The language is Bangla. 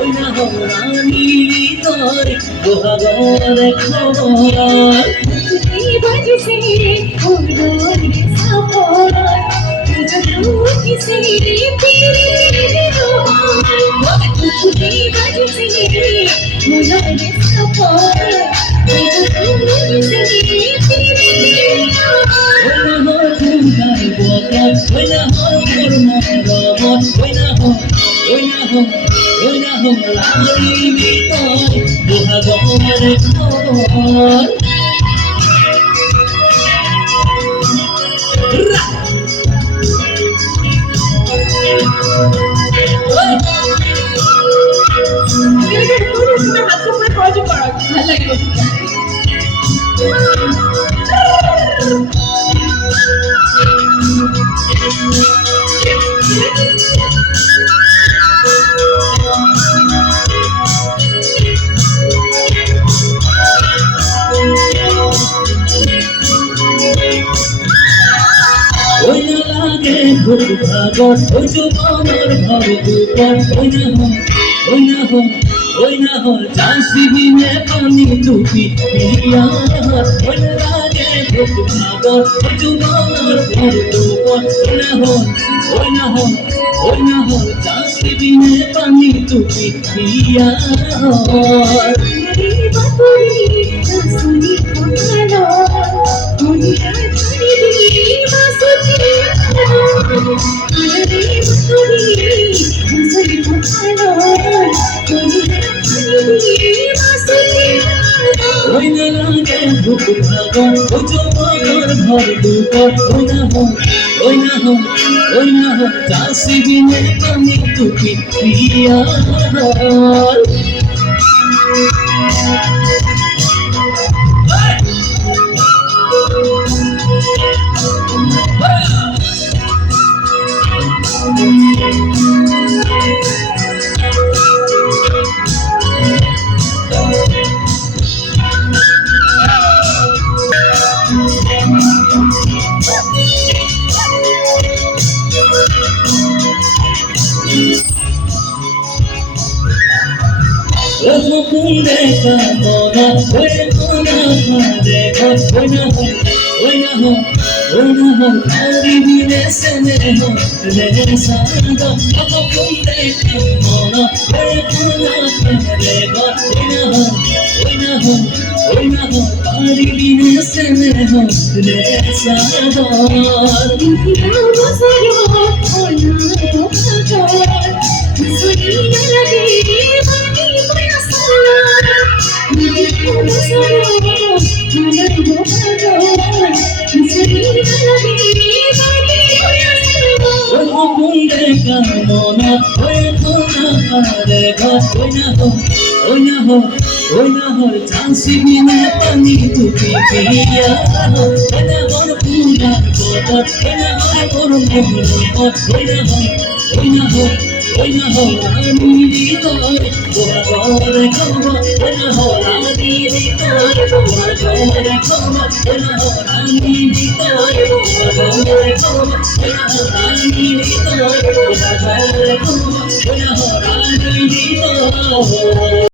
ওই না হরানি তোর বহাগর খবর बजसे उड़ोर सफर तुझको किसे तेरे रोहान तुझे बजसे उड़ोर सफर तुझको किसे तेरे रोहान ওই না হর তোর মরবত ওই না হরানি তোর বহাগর খবর ওই না লাগে ভূত ভাগর ওই জমানার ভাব দুপর ওই না হল চাষি বিনে পানি টুপি পিয়া ওই না লাগে ভূত ভাগর ওই জমানার ভাব দুপর ওই না হল চাষি বিনে পানি টুপি পিয়া मेरी बतुरी सुनी पुकारा दुनिया तेरी बासुरी मेरी बतुरी सुनी पुकारा दुनिया तेरी बासुरी ওই না লাগে ভূত ভাগর ওই জমানার ভাব দুপর ওই না হল চাষি বিনে পানি টুপি পিয়া মুকুন্দে কামনা ওই কোনা কাঁদে ওই না হল আরি বিনে সেনে রে সাদা মুকুন্দে কামনা ওই কোনা কাঁদে ওই না হল আরি বিনে সেনে রে সাদা दुनिया मसरो ओना तो खतर सुनी लगे बानी बसला दुनिया मसरो ओना तो खतर सुनी लगे बानी बसला মুকুন্দে কামনা ওই কোনা কাঁদে ওই না হল চাষি বিনে পানি টুপি পিয়া ওই না হল পুরার বদর ওই না হল আমি তোর বহাগর খবর ওই না হল আমি তোর বহাগর খবর ওই না হল আমি তোর বহাগর খবর ওই না হল আমি তোর বহাগর খবর ওই না হল আমি তোর